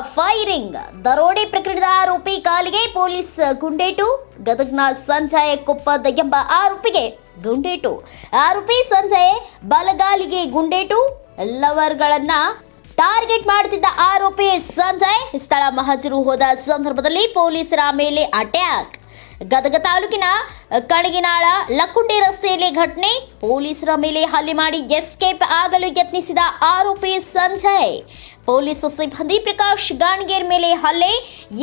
Firing. ದರೋಡೆ ಪ್ರಕರಣದ ಆರೋಪಿ ಕಾಲಿಗೆ ಪೊಲೀಸ್ ಗುಂಡೇಟು. ಗದಗ್ನ ಸಂಜಯ ಕೊಪ್ಪದ ಎಂಬ ಆರೋಪಿಗೆ ಗುಂಡೇಟು. ಆರೋಪಿ ಸಂಜಯ್ ಬಲಗಾಲಿಗೆ ಗುಂಡೇಟು. ಲವರ್ಗಳನ್ನ ಟಾರ್ಗೆಟ್ ಮಾಡುತ್ತಿದ್ದ ಆರೋಪಿ ಸಂಜಯ್ ಸ್ಥಳ ಮಹಜರು ಹೋದ ಸಂದರ್ಭದಲ್ಲಿ ಪೊಲೀಸರ ಮೇಲೆ ಅಟ್ಯಾಕ್. ಗದಗ ತಾಲೂಕಿನ ಕಣಗಿನಾಳ ಲಕ್ಕುಂಡಿ ರಸ್ತೆಯಲ್ಲಿ ಘಟನೆ. ಪೊಲೀಸರ ಮೇಲೆ ಹಲ್ಲೆ ಮಾಡಿ ಎಸ್ಕೇಪ್ ಆಗಲು ಯತ್ನಿಸಿದ ಆರೋಪಿ ಸಂಜಯ್. ಪೊಲೀಸ್ ಸಿಬ್ಬಂದಿ ಪ್ರಕಾಶ್ ಗಾಣಗೇರ್ ಮೇಲೆ ಹಲ್ಲೆ.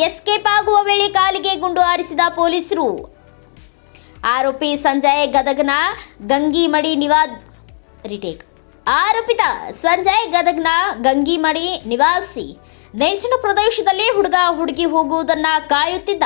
ಎಸ್ಕೇಪ್ ಆಗುವ ವೇಳೆ ಕಾಲಿಗೆ ಗುಂಡು ಹಾರಿಸಿದ ಪೊಲೀಸರು. ಆರೋಪಿ ಸಂಜಯ್ ಗದಗ್ನ ಗಂಗಿಮಡಿ ನಿವಾದ್ ರಿಟೇಕ್. ಆರೋಪಿತ ಸಂಜಯ್ ಗದಗ್ನ ಗಂಗಿಮಡಿ ನಿವಾಸಿ. ನೆಂಚಿನ ಪ್ರದೇಶದಲ್ಲಿ ಹುಡುಗ ಹುಡುಗಿ ಹೋಗುವುದನ್ನ ಕಾಯುತ್ತಿದ್ದ.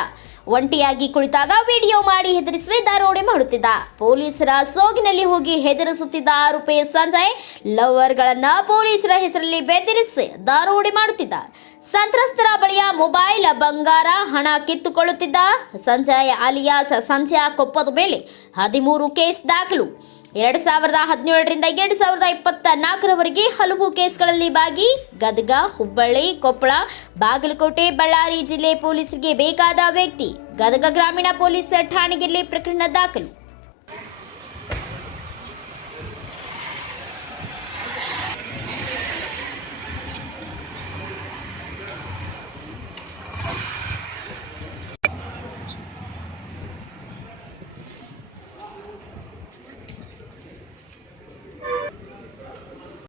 ಒಂಟಿಯಾಗಿ ಕುಳಿತಾಗ ವಿಡಿಯೋ ಮಾಡಿ ಹೆದರಿಸಿ ದರೋಡೆ ಮಾಡುತ್ತಿದ್ದ. ಪೊಲೀಸರ ಸೋಗಿನಲ್ಲಿ ಹೋಗಿ ಹೆದರಿಸುತ್ತಿದ್ದ ಆರೋಪಿ ಸಂಜಯ್ ಲವರ್ಗಳನ್ನ ಪೊಲೀಸರ ಹೆಸರಲ್ಲಿ ಬೆದರಿಸಿ ದಾರೋಡೆ ಮಾಡುತ್ತಿದ್ದ. ಸಂತ್ರಸ್ತರ ಬಳಿಯ ಮೊಬೈಲ್ ಬಂಗಾರ ಹಣ ಕಿತ್ತುಕೊಳ್ಳುತ್ತಿದ್ದ. ಸಂಜಯ್ ಅಲಿಯಾಸ್ ಸಂಜಯ ಕೊಪ್ಪದ ಮೇಲೆ ಹದಿಮೂರು ಕೇಸ್ ದಾಖಲು. ಎರಡು ಸಾವಿರದ ಹದಿನೇಳರಿಂದ ಎರಡು ಸಾವಿರದ ಇಪ್ಪತ್ತ ನಾಲ್ಕರವರೆಗೆ ಹಲವು ಕೇಸ್ಗಳಲ್ಲಿ ಭಾಗಿ ಗದಗ, ಹುಬ್ಬಳ್ಳಿ, ಕೊಪ್ಪಳ, ಬಾಗಲಕೋಟೆ, ಬಳ್ಳಾರಿ ಜಿಲ್ಲೆ ಪೊಲೀಸರಿಗೆ ಬೇಕಾದ ವ್ಯಕ್ತಿ ಗದಗ ಗ್ರಾಮೀಣ ಪೊಲೀಸ್ ಠಾಣೆಯಲ್ಲಿ ಪ್ರಕರಣ ದಾಖಲು.